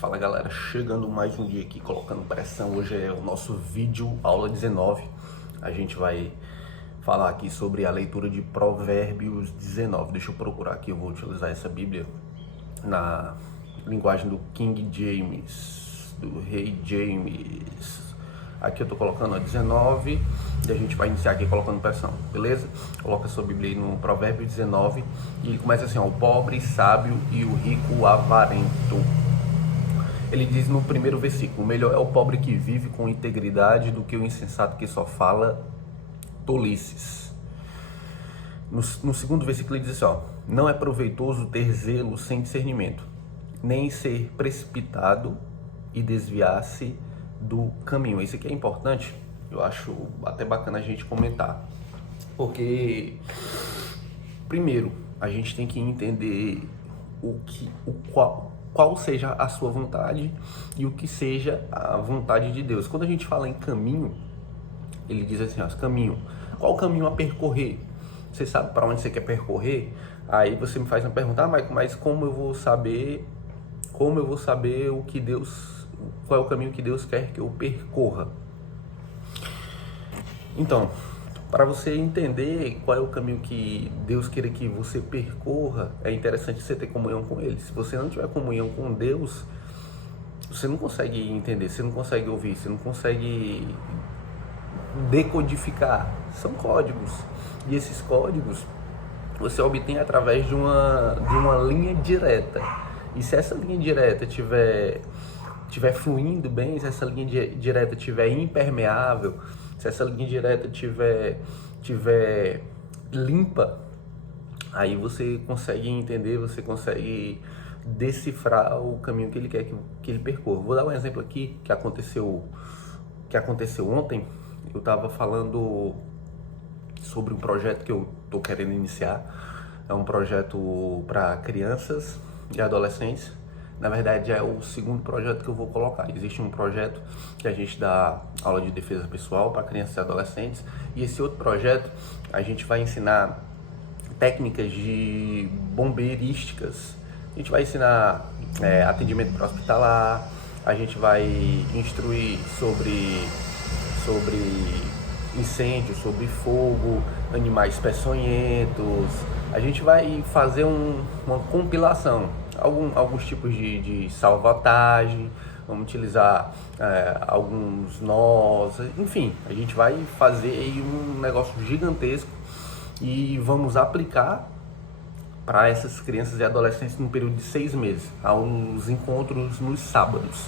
Fala galera, chegando mais um dia aqui colocando pressão. Hoje é o nosso vídeo aula 19. A gente vai falar aqui sobre a leitura de Provérbios 19. Deixa eu procurar aqui, eu vou utilizar essa Bíblia na linguagem do King James, do Rei James. Aqui eu tô colocando a 19 e a gente vai iniciar aqui colocando pressão, beleza? Coloca a sua Bíblia aí no Provérbio 19 e ele começa assim, ó: o pobre sábio e o rico avarento. Ele diz no primeiro versículo: melhor é o pobre que vive com integridade do que o insensato que só fala tolices. No segundo versículo ele diz assim, ó: não é proveitoso ter zelo sem discernimento, nem ser precipitado e desviar-se do caminho. Isso aqui é importante, eu acho até bacana a gente comentar, porque primeiro a gente tem que entender qual seja a sua vontade e o que seja a vontade de Deus. Quando a gente fala em caminho, ele diz assim, ó: caminho, qual caminho a percorrer? Você sabe para onde você quer percorrer? Aí você me faz uma pergunta: Michael, mas como eu vou saber o que Deus, qual é o caminho que Deus quer que eu percorra? Então, para você entender qual é o caminho que Deus quer que você percorra, é interessante você ter comunhão com Ele. Se você não tiver comunhão com Deus, você não consegue entender, você não consegue ouvir, você não consegue decodificar. São códigos. E esses códigos você obtém através de uma linha direta. E se essa linha direta tiver fluindo bem, se essa linha direta tiver impermeável, se essa linha direta tiver limpa, aí você consegue entender, você consegue decifrar o caminho que ele quer que ele percorra. Vou dar um exemplo aqui que aconteceu ontem. Eu estava falando sobre um projeto que eu estou querendo iniciar. É um projeto para crianças e adolescentes. Na verdade, é o segundo projeto que eu vou colocar. Existe um projeto que a gente dá aula de defesa pessoal para crianças e adolescentes. E esse outro projeto, a gente vai ensinar técnicas de bombeirísticas. A gente vai ensinar atendimento para hospitalar. A gente vai instruir sobre incêndio, sobre fogo, animais peçonhentos. A gente vai fazer uma compilação, alguns tipos de salvatagem, vamos utilizar alguns nós, enfim, a gente vai fazer aí um negócio gigantesco e vamos aplicar para essas crianças e adolescentes num período de 6 meses, há uns encontros nos sábados.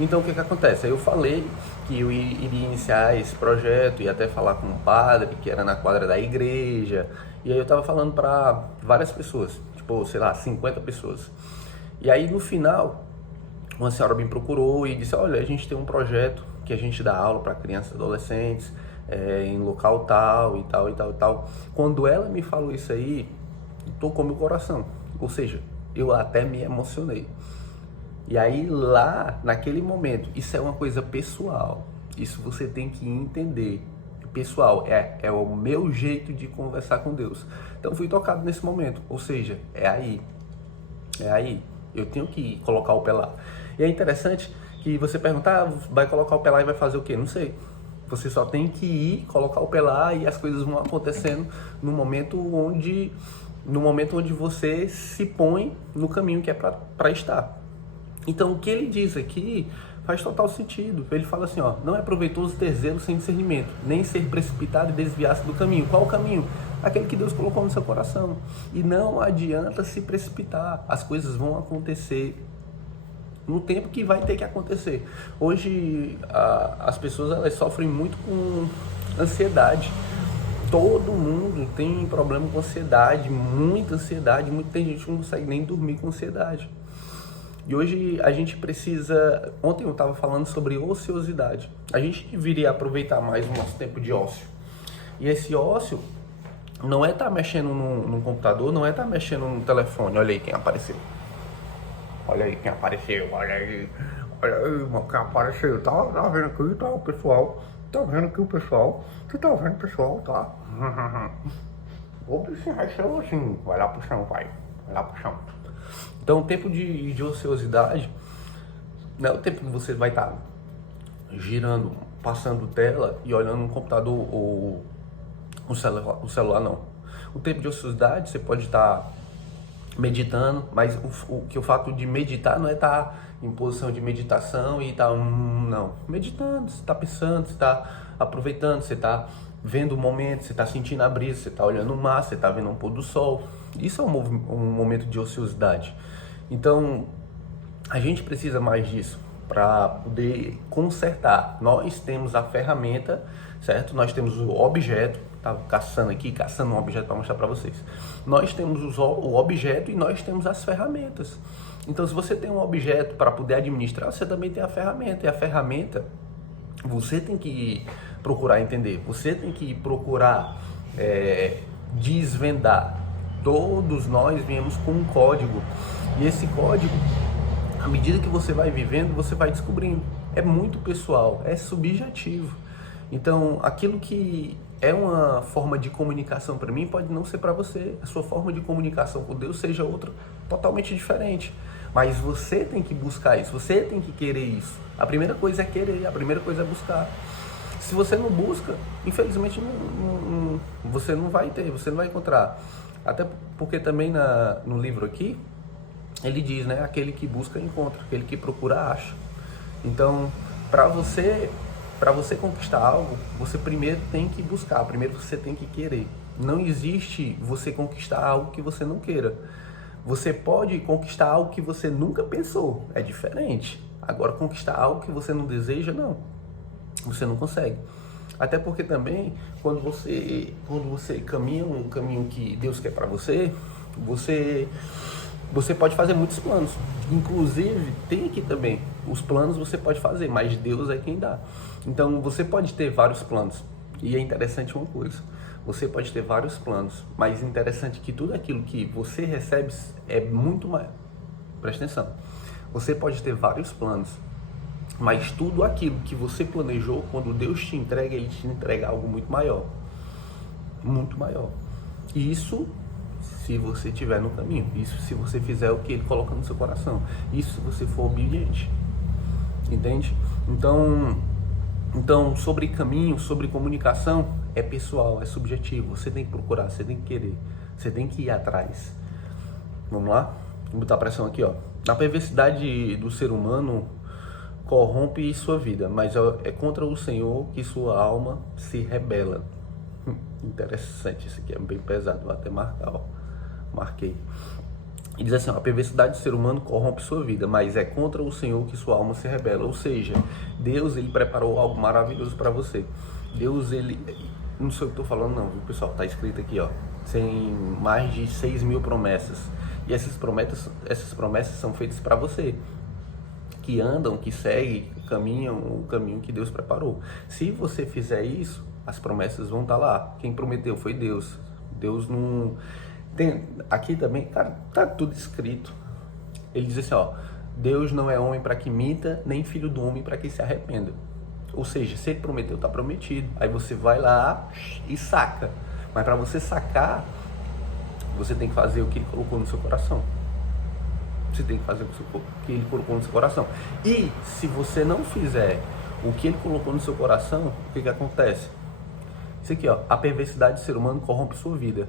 Então o que acontece? Aí eu falei que eu iria iniciar esse projeto e até falar com um padre que era na quadra da igreja. E aí eu tava falando para várias pessoas, tipo, sei lá, 50 pessoas. E aí no final, uma senhora me procurou e disse: olha, a gente tem um projeto que a gente dá aula para crianças e adolescentes em local tal e tal e tal e tal. Quando ela me falou isso aí, tocou meu coração. Ou seja, eu até me emocionei. E aí lá, naquele momento, isso é uma coisa pessoal, isso você tem que entender, pessoal, é o meu jeito de conversar com Deus. Então fui tocado nesse momento, ou seja, é aí, eu tenho que colocar o pé lá. E é interessante que você pergunta: vai colocar o pé lá e vai fazer o quê? Não sei. Você só tem que ir, colocar o pé lá e as coisas vão acontecendo no momento onde você se põe no caminho que é para estar. Então o que ele diz aqui faz total sentido. Ele fala assim, ó: não é proveitoso ter zelo sem discernimento, nem ser precipitado e desviar-se do caminho. Qual o caminho? Aquele que Deus colocou no seu coração. E não adianta se precipitar, as coisas vão acontecer no tempo que vai ter que acontecer. Hoje as pessoas elas sofrem muito com ansiedade. Todo mundo tem problema com ansiedade, muita ansiedade, tem gente que não consegue nem dormir com ansiedade. E hoje a gente precisa... Ontem eu estava falando sobre ociosidade. A gente deveria aproveitar mais o nosso tempo de ócio. E esse ócio não é estar mexendo num computador, não é estar mexendo no telefone. Olha aí quem apareceu. Olha aí quem apareceu, olha aí. Olha aí, quem apareceu. Tá vendo aqui, tá, o pessoal? Tá vendo aqui o pessoal? Você tá vendo o pessoal, tá? Vou ensinar isso assim. Vai lá pro chão, vai. Vai lá pro chão. Então, o tempo de ociosidade Não é o tempo que você vai estar girando, passando tela e olhando no computador ou o celular não. O tempo de ociosidade você pode estar meditando, mas o fato de meditar não é estar em posição de meditação e estar não, meditando, você está pensando, você está aproveitando, você está vendo o momento, você está sentindo a brisa, você está olhando o mar, você está vendo um pôr do sol. Isso é um momento de ociosidade. Então a gente precisa mais disso para poder consertar. Nós temos a ferramenta, certo? Nós temos o objeto. Estava caçando um objeto para mostrar para vocês. Nós temos o objeto e nós temos as ferramentas. Então, se você tem um objeto para poder administrar, você também tem a ferramenta. E a ferramenta, você tem que procurar entender. Você tem que procurar desvendar. Todos nós viemos com um código. E esse código, à medida que você vai vivendo, você vai descobrindo. É muito pessoal, é subjetivo. Então, aquilo que é uma forma de comunicação para mim pode não ser para você. A sua forma de comunicação com Deus seja outra, totalmente diferente. Mas você tem que buscar isso, você tem que querer isso. A primeira coisa é querer, a primeira coisa é buscar. Se você não busca, infelizmente você não vai ter, você não vai encontrar. Até porque também no livro aqui, ele diz, né? Aquele que busca, encontra. Aquele que procura, acha. Então, para você conquistar algo, você primeiro tem que buscar, primeiro você tem que querer. Não existe você conquistar algo que você não queira. Você pode conquistar algo que você nunca pensou, é diferente. Agora, conquistar algo que você não deseja, não. Você não consegue. Até porque também, quando você caminha um caminho que Deus quer para você, você pode fazer muitos planos. Inclusive, tem aqui também, os planos você pode fazer, mas Deus é quem dá. Então, você pode ter vários planos. E é interessante uma coisa, você pode ter vários planos, mas é interessante que tudo aquilo que você recebe é muito mais... Presta atenção. Você pode ter vários planos, mas tudo aquilo que você planejou, quando Deus te entrega, Ele te entrega algo muito maior. Muito maior. E isso... se você estiver no caminho, isso se você fizer o que Ele coloca no seu coração, isso se você for obediente, entende? Então sobre caminho, sobre comunicação, é pessoal, é subjetivo, você tem que procurar, você tem que querer, você tem que ir atrás. Vamos lá? Vou botar a pressão aqui, ó. A perversidade do ser humano corrompe sua vida, mas é contra o Senhor que sua alma se rebela. Interessante, isso aqui é bem pesado, vou até marcar, ó. Marquei. E diz assim, ó, a perversidade do ser humano corrompe sua vida, mas é contra o Senhor que sua alma se rebela. Ou seja, Deus, Ele preparou algo maravilhoso para você. Deus, Ele... Não sei o que eu tô falando não, viu, pessoal? Tá escrito aqui, ó. Tem mais de 6.000 promessas. E essas promessas são feitas para você. Que andam, que seguem, caminham o caminho que Deus preparou. Se você fizer isso, as promessas vão estar lá. Quem prometeu foi Deus. Deus não... Tem, aqui também, cara, tá tudo escrito. Ele diz assim, ó, Deus não é homem para que minta, nem filho do homem para que se arrependa. Ou seja, se Ele prometeu, tá prometido. Aí você vai lá e saca. Mas para você sacar, você tem que fazer o que Ele colocou no seu coração. Você tem que fazer o que Ele colocou no seu coração. E se você não fizer o que Ele colocou no seu coração, o que acontece? Isso aqui, ó, a perversidade do ser humano corrompe sua vida,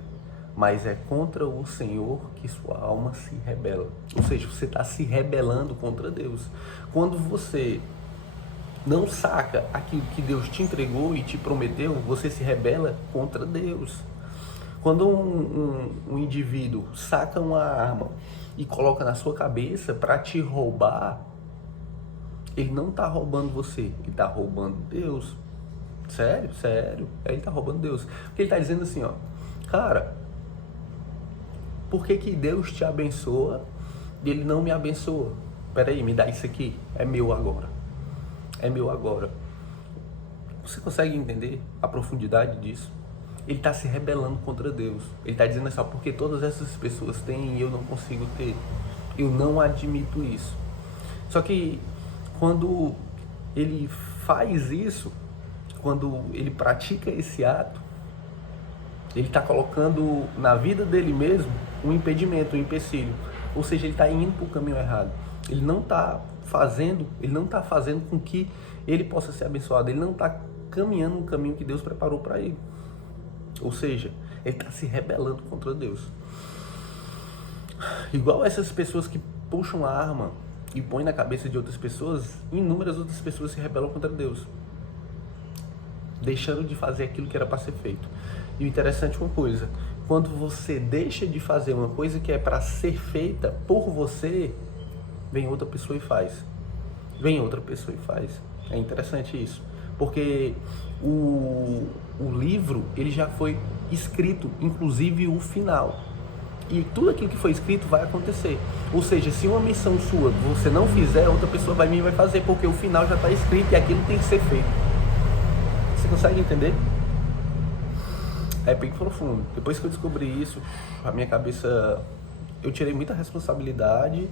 mas é contra o Senhor que sua alma se rebela. Ou seja, você está se rebelando contra Deus. Quando você não saca aquilo que Deus te entregou e te prometeu, você se rebela contra Deus. Quando um indivíduo saca uma arma e coloca na sua cabeça para te roubar, ele não está roubando você, ele está roubando Deus. Sério, sério, ele está roubando Deus. Porque ele está dizendo assim, ó, cara, por que Deus te abençoa e Ele não me abençoa? Peraí, me dá isso aqui, é meu agora. É meu agora. Você consegue entender a profundidade disso? Ele está se rebelando contra Deus. Ele está dizendo assim, ó, porque todas essas pessoas têm e eu não consigo ter. Eu não admito isso. Só que quando ele faz isso, quando ele pratica esse ato, ele está colocando na vida dele mesmo um impedimento, um empecilho. Ou seja, ele está indo para o caminho errado. Ele não está fazendo com que ele possa ser abençoado. Ele não está caminhando no caminho que Deus preparou para ele. Ou seja, ele está se rebelando contra Deus. Igual essas pessoas que puxam a arma e põem na cabeça de outras pessoas, inúmeras outras pessoas se rebelam contra Deus, deixando de fazer aquilo que era para ser feito. E o interessante é uma coisa: quando você deixa de fazer uma coisa que é para ser feita por você, vem outra pessoa e faz. Vem outra pessoa e faz. É interessante isso, porque o livro ele já foi escrito, inclusive o final. E tudo aquilo que foi escrito vai acontecer. Ou seja, se uma missão sua você não fizer, outra pessoa vai vir e vai fazer, porque o final já está escrito e aquilo tem que ser feito. Você consegue entender? É bem profundo. Depois que eu descobri isso, a minha cabeça, eu tirei muita responsabilidade.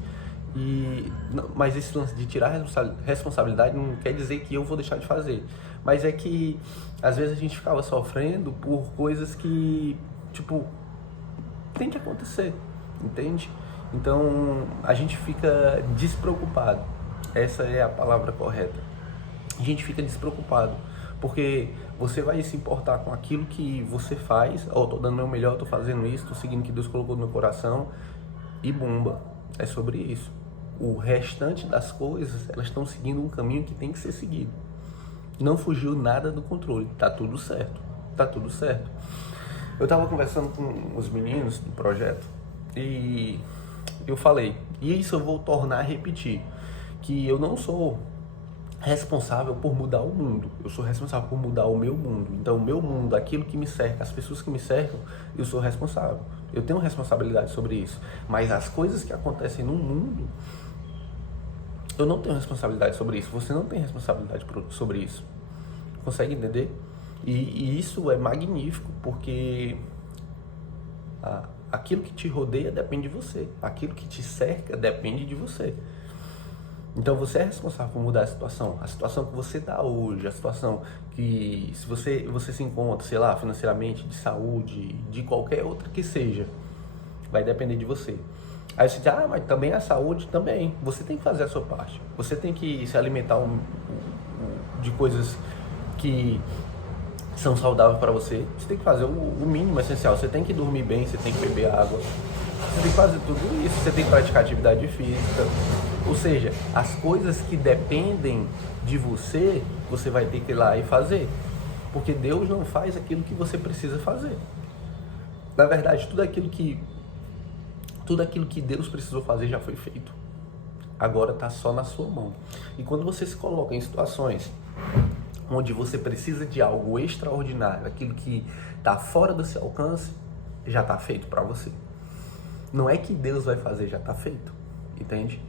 Mas esse lance de tirar responsabilidade não quer dizer que eu vou deixar de fazer. Mas é que às vezes a gente ficava sofrendo por coisas que, tipo, tem que acontecer, entende? Então a gente fica despreocupado. Essa é a palavra correta. A gente fica despreocupado, porque você vai se importar com aquilo que você faz. Tô dando o meu melhor, tô fazendo isso, tô seguindo o que Deus colocou no meu coração, e bomba, é sobre isso. O restante das coisas, elas estão seguindo um caminho que tem que ser seguido. Não fugiu nada do controle, tá tudo certo, tá tudo certo. Eu tava conversando com os meninos do projeto e eu falei, e isso eu vou tornar a repetir, que eu não sou responsável por mudar o mundo, eu sou responsável por mudar o meu mundo. Então o meu mundo, aquilo que me cerca, as pessoas que me cercam, eu sou responsável, eu tenho responsabilidade sobre isso. Mas as coisas que acontecem no mundo, eu não tenho responsabilidade sobre isso, você não tem responsabilidade sobre isso. Consegue entender? E isso é magnífico, porque aquilo que te rodeia depende de você, aquilo que te cerca depende de você. Então você é responsável por mudar a situação que você está hoje, a situação que se você se encontra, sei lá, financeiramente, de saúde, de qualquer outra que seja, vai depender de você. Aí você diz, mas também a saúde também, você tem que fazer a sua parte, você tem que se alimentar de coisas que são saudáveis para você, você tem que fazer o mínimo essencial, você tem que dormir bem, você tem que beber água, você tem que fazer tudo isso, você tem que praticar atividade física. Ou seja, as coisas que dependem de você, você vai ter que ir lá e fazer, porque Deus não faz aquilo que você precisa fazer. Na verdade, tudo aquilo que Deus precisou fazer já foi feito. Agora está só na sua mão. E quando você se coloca em situações onde você precisa de algo extraordinário, aquilo que está fora do seu alcance, já está feito para você. Não é que Deus vai fazer, já está feito, entende?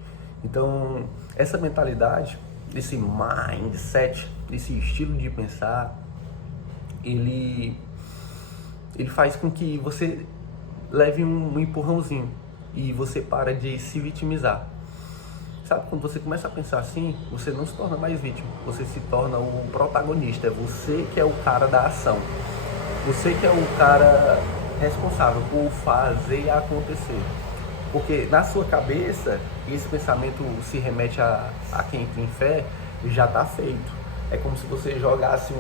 Então, essa mentalidade, esse mindset, esse estilo de pensar, ele faz com que você leve um empurrãozinho e você para de se vitimizar. Sabe, quando você começa a pensar assim, você não se torna mais vítima, você se torna o protagonista, é você que é o cara da ação, você que é o cara responsável por fazer acontecer. Porque na sua cabeça, esse pensamento se remete a quem tem fé, já está feito. É como se você jogasse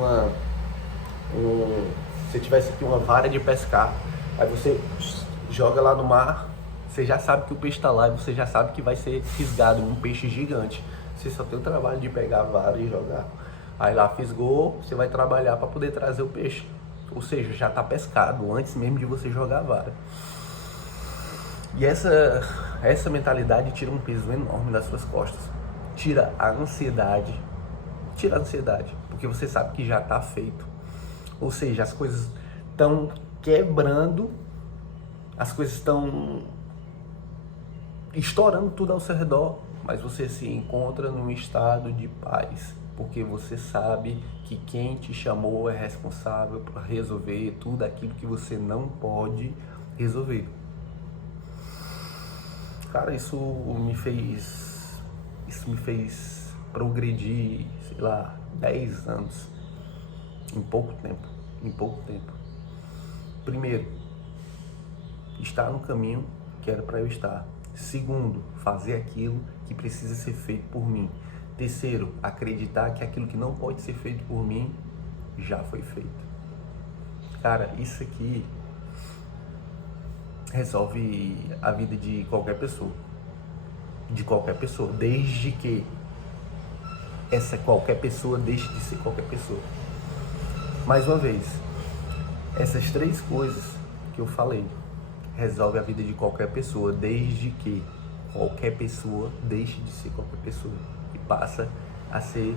você tivesse aqui uma vara de pescar, aí você joga lá no mar, você já sabe que o peixe está lá e você já sabe que vai ser fisgado um peixe gigante. Você só tem o trabalho de pegar a vara e jogar. Aí lá fisgou, você vai trabalhar para poder trazer o peixe. Ou seja, já está pescado antes mesmo de você jogar a vara. E essa mentalidade tira um peso enorme das suas costas. Tira a ansiedade, porque você sabe que já está feito. Ou seja, as coisas estão quebrando, as coisas estão estourando tudo ao seu redor, mas você se encontra num estado de paz, porque você sabe que quem te chamou é responsável por resolver tudo aquilo que você não pode resolver. Cara, isso me fez progredir, sei lá, 10 anos, em pouco tempo. Primeiro, estar no caminho que era para eu estar. Segundo, fazer aquilo que precisa ser feito por mim. Terceiro, acreditar que aquilo que não pode ser feito por mim já foi feito. Cara, isso aqui resolve a vida de qualquer pessoa. De qualquer pessoa, desde que essa qualquer pessoa deixe de ser qualquer pessoa. Mais uma vez, essas três coisas que eu falei resolve a vida de qualquer pessoa, desde que qualquer pessoa deixe de ser qualquer pessoa e passa a ser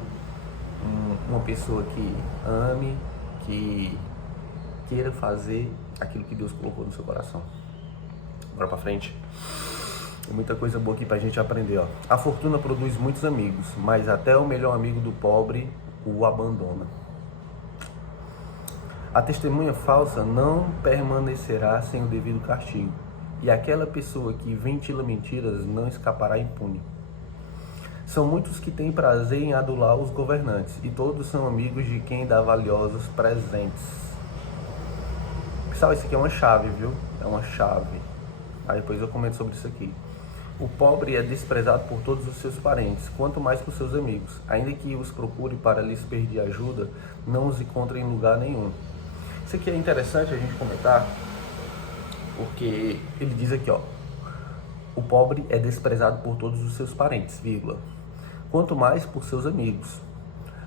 uma pessoa que ame, que queira fazer aquilo que Deus colocou no seu coração. Bora pra frente. Tem muita coisa boa aqui pra gente aprender, ó. A fortuna produz muitos amigos, mas até o melhor amigo do pobre o abandona. A testemunha falsa não permanecerá sem o devido castigo, e aquela pessoa que ventila mentiras não escapará impune. São muitos que têm prazer em adular os governantes, e todos são amigos de quem dá valiosos presentes. Pessoal, isso aqui é uma chave, viu? É uma chave. Aí depois eu comento sobre isso aqui. O pobre é desprezado por todos os seus parentes, quanto mais por seus amigos. Ainda que os procure para lhes pedir ajuda, não os encontre em lugar nenhum. Isso aqui é interessante a gente comentar, porque ele diz aqui, ó, o pobre é desprezado por todos os seus parentes, vírgula, quanto mais por seus amigos.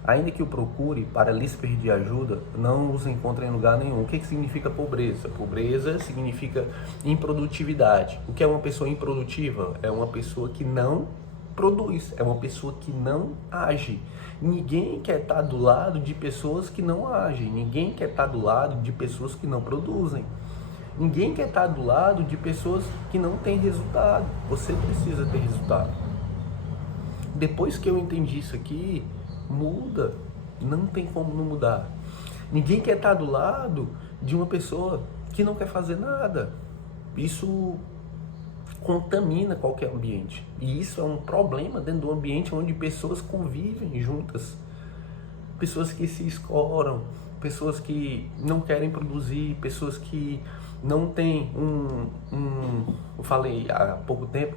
Ainda que o procure para lhes pedir ajuda, não os encontre em lugar nenhum. O que significa pobreza? Pobreza significa improdutividade. O que é uma pessoa improdutiva? É uma pessoa que não produz, é uma pessoa que não age. Ninguém quer estar do lado de pessoas que não agem, ninguém quer estar do lado de pessoas que não produzem. Ninguém quer estar do lado de pessoas que não têm resultado. Você precisa ter resultado. Depois que eu entendi isso aqui, muda. Não tem como não mudar. Ninguém quer estar do lado de uma pessoa que não quer fazer nada. Isso contamina qualquer ambiente. E isso é um problema dentro do ambiente onde pessoas convivem juntas. Pessoas que se escoram, pessoas que não querem produzir, pessoas que não têm eu falei há pouco tempo,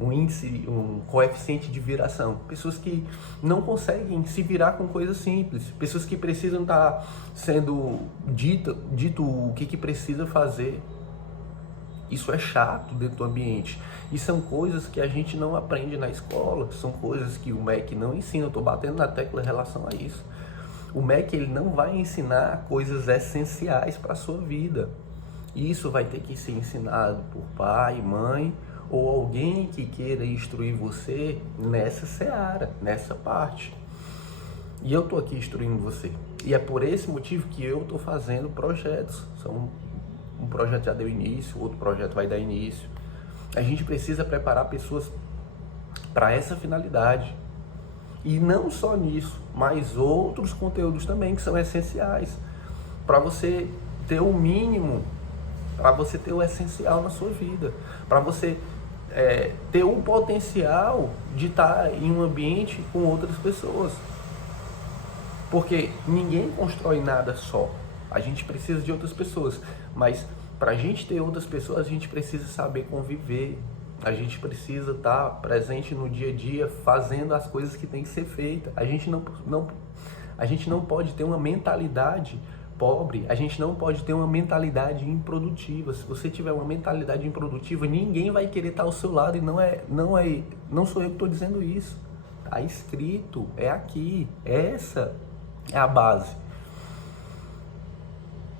um índice, um coeficiente de viração. Pessoas que não conseguem se virar com coisas simples. Pessoas que precisam estar sendo dito o que precisa fazer. Isso é chato dentro do ambiente. E são coisas que a gente não aprende na escola. São coisas que o MEC não ensina. Eu estou batendo na tecla em relação a isso. O MEC ele não vai ensinar coisas essenciais para a sua vida. Isso vai ter que ser ensinado por pai, mãe ou alguém que queira instruir você nessa seara, nessa parte. E eu estou aqui instruindo você. E é por esse motivo que eu estou fazendo projetos. Um projeto já deu início, outro projeto vai dar início. A gente precisa preparar pessoas para essa finalidade. E não só nisso, mas outros conteúdos também que são essenciais. Para você ter o mínimo, para você ter o essencial na sua vida. Para você ter o potencial de estar em um ambiente com outras pessoas. Porque ninguém constrói nada só. A gente precisa de outras pessoas, mas para a gente ter outras pessoas, a gente precisa saber conviver. A gente precisa estar presente no dia a dia, fazendo as coisas que tem que ser feitas. A gente não pode ter uma mentalidade pobre, a gente não pode ter uma mentalidade improdutiva. Se você tiver uma mentalidade improdutiva, ninguém vai querer estar ao seu lado, e não sou eu que estou dizendo isso. Está escrito, é aqui, essa é a base.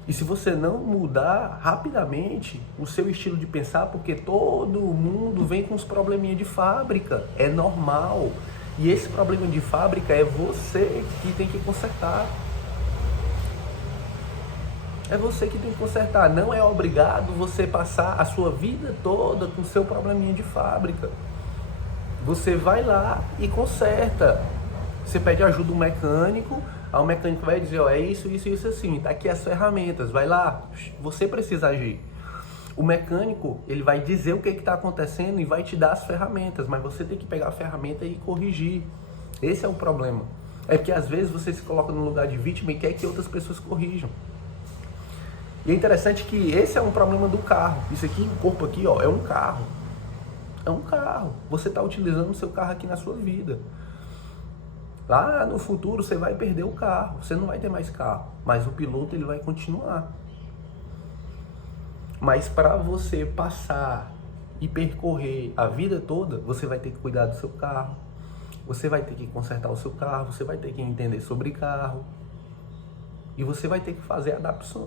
E se você não mudar rapidamente o seu estilo de pensar, porque todo mundo vem com os probleminhas de fábrica, é normal. E esse problema de fábrica é você que tem que consertar. É você que tem que consertar. Não é obrigado você passar a sua vida toda com o seu probleminha de fábrica. Você vai lá e conserta. Você pede ajuda do mecânico. Aí o mecânico vai dizer, ó, é isso assim, tá aqui as ferramentas, vai lá, você precisa agir. O mecânico, ele vai dizer o que está acontecendo e vai te dar as ferramentas, mas você tem que pegar a ferramenta e corrigir. Esse é o problema. É porque às vezes você se coloca no lugar de vítima e quer que outras pessoas corrijam. E é interessante que esse é um problema do carro. Isso aqui, o corpo aqui, ó, é um carro. É um carro. Você está utilizando o seu carro aqui na sua vida. Lá no futuro você vai perder o carro, você não vai ter mais carro, mas o piloto ele vai continuar. Mas para você passar e percorrer a vida toda, você vai ter que cuidar do seu carro, você vai ter que consertar o seu carro, você vai ter que entender sobre carro e você vai ter que fazer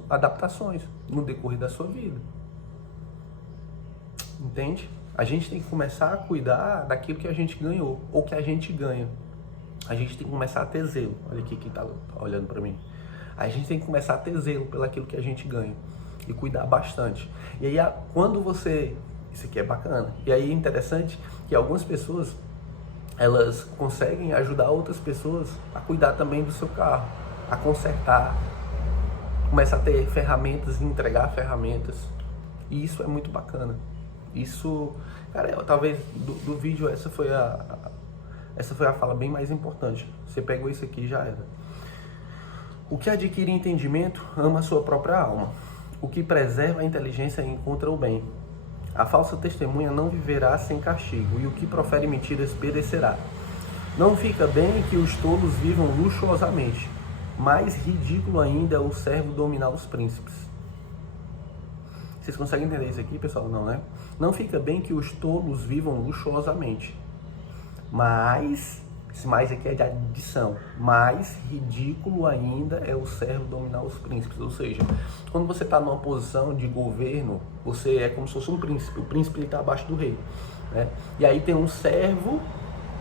adaptações no decorrer da sua vida. Entende? A gente tem que começar a cuidar daquilo que a gente ganhou ou que a gente ganha. A gente tem que começar a ter zelo. Olha aqui quem tá olhando para mim. A gente tem que começar a ter zelo pelaquilo que a gente ganha e cuidar bastante. E aí, quando você... Isso aqui é bacana. E aí é interessante que algumas pessoas, elas conseguem ajudar outras pessoas a cuidar também do seu carro, a consertar, começa a ter ferramentas e entregar ferramentas. E isso é muito bacana. Isso, cara, talvez do vídeo essa foi a fala bem mais importante. Você pegou isso aqui e já era. O que adquire entendimento ama a sua própria alma. O que preserva a inteligência encontra o bem. A falsa testemunha não viverá sem castigo, e o que profere mentiras perecerá. Não fica bem que os tolos vivam luxuosamente. Mais ridículo ainda é o servo dominar os príncipes. Vocês conseguem entender isso aqui, pessoal? Não, né? Não fica bem que os tolos vivam luxuosamente. Mas, esse mais aqui é de adição, mais ridículo ainda é o servo dominar os príncipes. Ou seja, quando você está numa posição de governo, você é como se fosse um príncipe. O príncipe está abaixo do rei, né? E aí tem um servo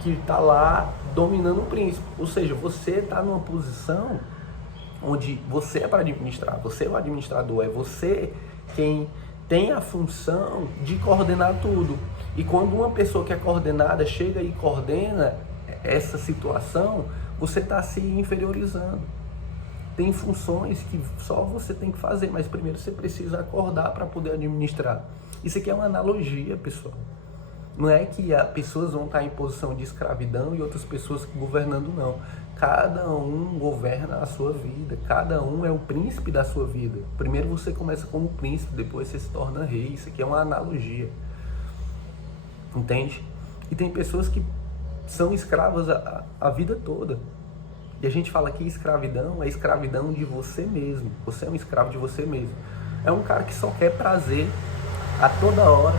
que está lá dominando o príncipe. Ou seja, você está numa posição onde você é para administrar, você é o administrador, é você quem tem a função de coordenar tudo. E quando uma pessoa que é coordenada chega e coordena essa situação, você está se inferiorizando. Tem funções que só você tem que fazer, mas primeiro você precisa acordar para poder administrar. Isso aqui é uma analogia, pessoal. Não é que as pessoas vão estar em posição de escravidão e outras pessoas governando, não. Cada um governa a sua vida, cada um é o príncipe da sua vida. Primeiro você começa como príncipe, depois você se torna rei. Isso aqui é uma analogia. Entende? E tem pessoas que são escravas a vida toda. E a gente fala que escravidão é escravidão de você mesmo. Você é um escravo de você mesmo. É um cara que só quer prazer a toda hora,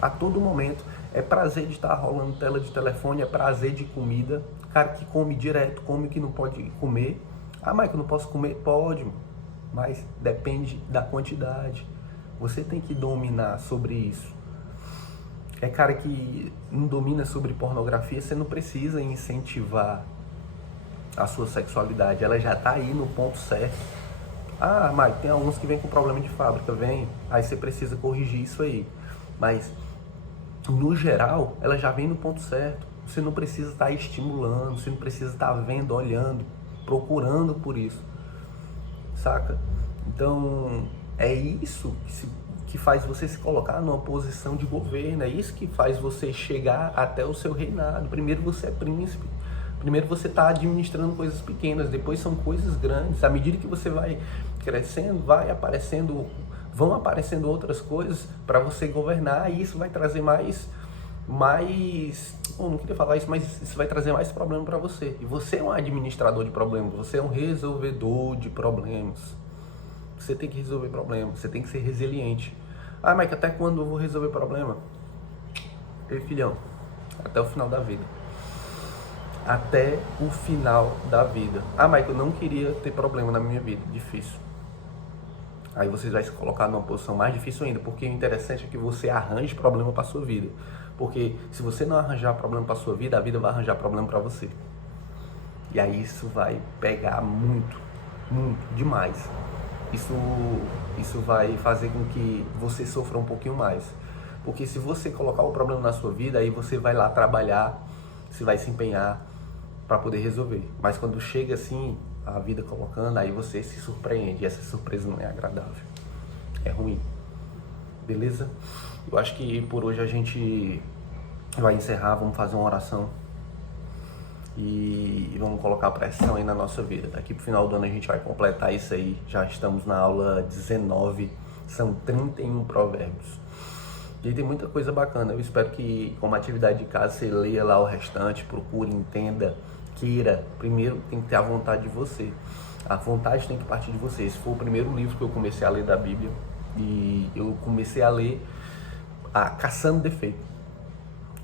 a todo momento. É prazer de estar rolando tela de telefone, é prazer de comida. Cara que come direto, come o que não pode comer. Ah, mas que eu não posso comer? Pode, mas depende da quantidade. Você tem que dominar sobre isso. É cara que não domina sobre pornografia, você não precisa incentivar a sua sexualidade, ela já está aí no ponto certo. Ah, mas tem alguns que vêm com problema de fábrica, vem, aí você precisa corrigir isso aí. Mas, no geral, ela já vem no ponto certo. Você não precisa estar estimulando, você não precisa estar vendo, olhando, procurando por isso. Saca? Então, é isso que faz você se colocar numa posição de governo, é isso que faz você chegar até o seu reinado. Primeiro você é príncipe, primeiro você está administrando coisas pequenas, depois são coisas grandes. À medida que você vai crescendo, vão aparecendo outras coisas para você governar, e isso vai trazer não queria falar isso, mas isso vai trazer mais problema para você. E você é um administrador de problemas, você é um resolvedor de problemas. Você tem que resolver problemas, você tem que ser resiliente. Ah, Mike, até quando eu vou resolver problema? Ei, filhão, até o final da vida. Até o final da vida. Ah, Mike, eu não queria ter problema na minha vida. Difícil. Aí você vai se colocar numa posição mais difícil ainda, porque o interessante é que você arranje problema para sua vida. Porque se você não arranjar problema para sua vida, a vida vai arranjar problema para você. E aí isso vai pegar muito, muito, demais. Isso vai fazer com que você sofra um pouquinho mais. Porque se você colocar o problema na sua vida, aí você vai lá trabalhar, você vai se empenhar para poder resolver. Mas quando chega assim, a vida colocando, aí você se surpreende. E essa surpresa não é agradável. É ruim. Beleza? Eu acho que por hoje a gente vai encerrar, vamos fazer uma oração. E vamos colocar pressão aí na nossa vida. Daqui pro final do ano a gente vai completar isso aí. Já estamos na aula 19, são 31 provérbios. E aí tem muita coisa bacana. Eu espero que, como atividade de casa, você leia lá o restante, procure, entenda, queira. Primeiro tem que ter a vontade de você. A vontade tem que partir de você. Esse foi o primeiro livro que eu comecei a ler da Bíblia. E eu comecei a ler caçando defeito.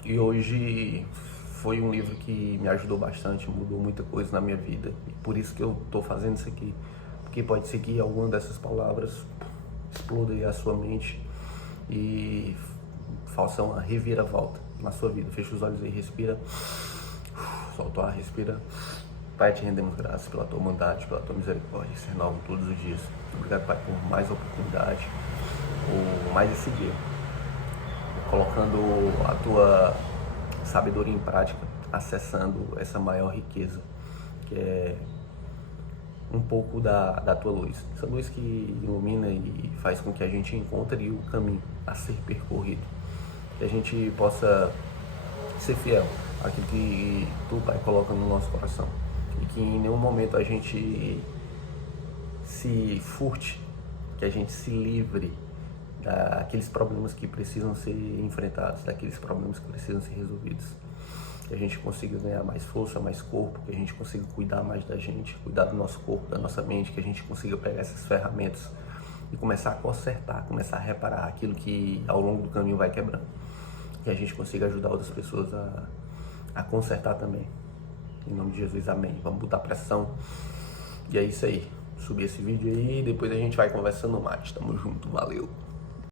E hoje foi um livro que me ajudou bastante, mudou muita coisa na minha vida. E por isso que eu estou fazendo isso aqui. Porque pode ser que alguma dessas palavras exploda aí a sua mente e faça uma reviravolta na sua vida. Fecha os olhos aí, respira. Solta o ar, respira. Pai, te rendemos graças pela tua bondade, pela tua misericórdia, que se renovam todos os dias. Obrigado, Pai, por mais oportunidade, por mais esse dia. Colocando a tua sabedoria em prática, acessando essa maior riqueza, que é um pouco da tua luz. Essa luz que ilumina e faz com que a gente encontre o caminho a ser percorrido. Que a gente possa ser fiel àquilo que tu, Pai, coloca no nosso coração. E que em nenhum momento a gente se furte, que a gente se livre daqueles problemas que precisam ser enfrentados, daqueles problemas que precisam ser resolvidos. Que a gente consiga ganhar mais força, mais corpo, que a gente consiga cuidar mais da gente, cuidar do nosso corpo, da nossa mente, que a gente consiga pegar essas ferramentas e começar a consertar, começar a reparar aquilo que ao longo do caminho vai quebrando. Que a gente consiga ajudar outras pessoas a consertar também. Em nome de Jesus, amém. Vamos botar pressão. E é isso aí. Subir esse vídeo aí e depois a gente vai conversando mais. Tamo junto, valeu.